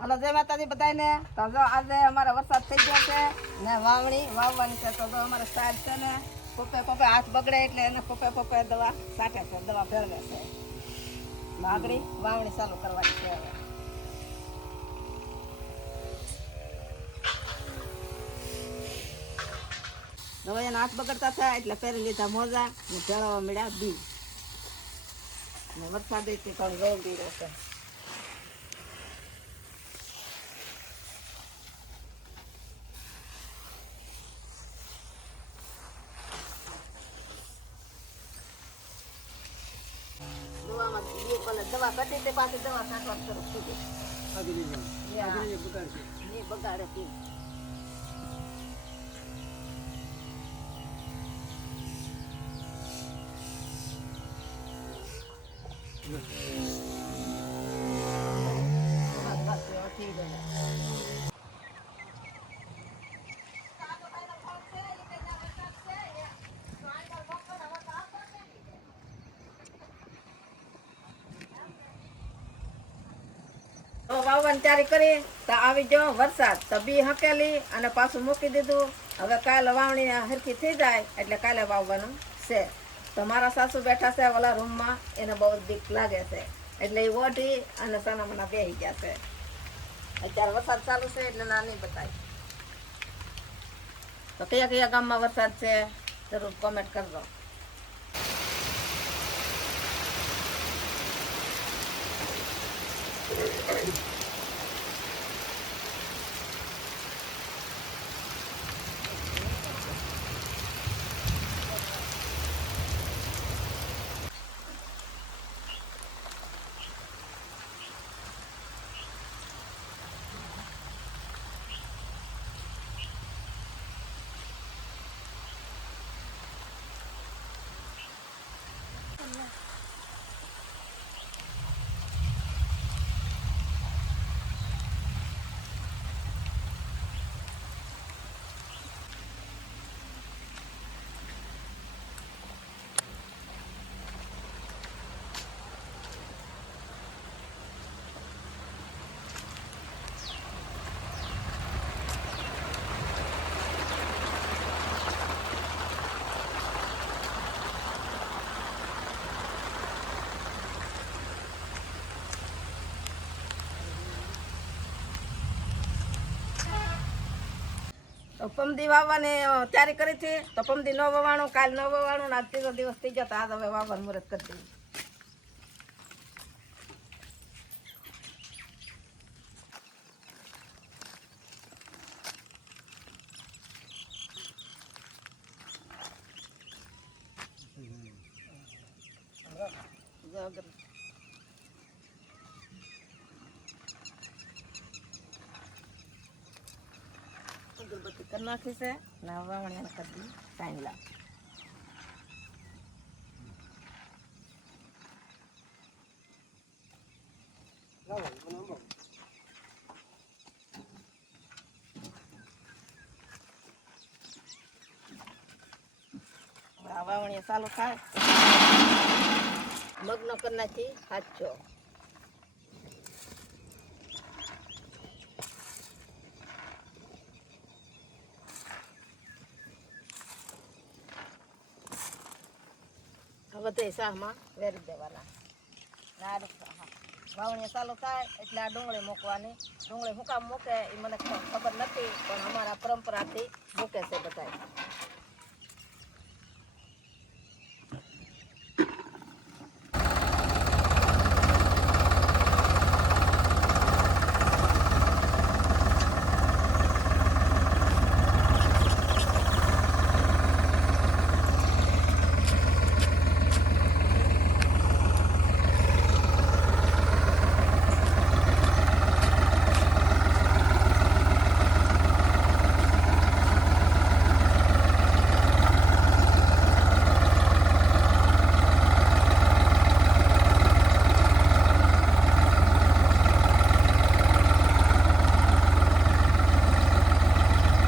Hello જય માતાજી બધાને. તો જો આજે અમારે વરસાદ થઈ ગયો છે ને વાવણી વાવવાની છે. તો જો અમારે સાહેબ છે ને પપ્પે હાથ બગડે એટલે એને પપ્પે દવા છાંટે છે, દવા ભેળવે છે. આગળ વાવણી ચાલુ કરવાની છે હવે. હવે એના હાથ બગડતા થાય એટલે પહેરી લીધા મોજા ને ભેળવવા મળ્યા બી ને વરસાદ થોડી વેવ દીધો છે. દવા કટી તે પાછી દવા છાંટવાનું શરૂ થઈ ગઈ. બગાડે પી વાવવાની તૈયારી કરી તો આવી ગયો વરસાદ. તો બી હકેલી અને પાછું મૂકી દીધું. હવે કાલે વાવણી હરખી થઈ જાય એટલે કાલે વાવવાનું છે. તો મારા સાસુ બેઠા છે ઓલા રૂમમાં, એને બહુ બીક લાગે છે એટલે એ ઓઢી અને સનામના બેસી ગયા છે. અત્યારે વરસાદ ચાલુ છે એટલે ના નહીં બતાવી. તો કયા કયા ગામમાં વરસાદ છે જરૂર કોમેન્ટ કરજો. તો પમદી વાવવાની તૈયારી કરી હતી. તો પમદી ન વવાણું, કાલ ન વવાણું, આજ ત્રીજો દિવસ થઈ ગયો. તો આજ હવે વાવવાનું મુહૂર્ત કરી દઈએ. અગરબત્તી કરી નાખી છે ને વાવણી કરી દી ચાંદલા. વાવણી ચાલુ થાય મગનો કરી નાખી સાચો. બધે શાહમાં વેરી દેવાના. વાવણી ચાલુ થાય એટલે આ ડુંગળી મૂકવાની. ડુંગળી હુકામ મૂકે એ મને ખબર નથી, પણ અમારા પરંપરાથી મૂકે છે બધા.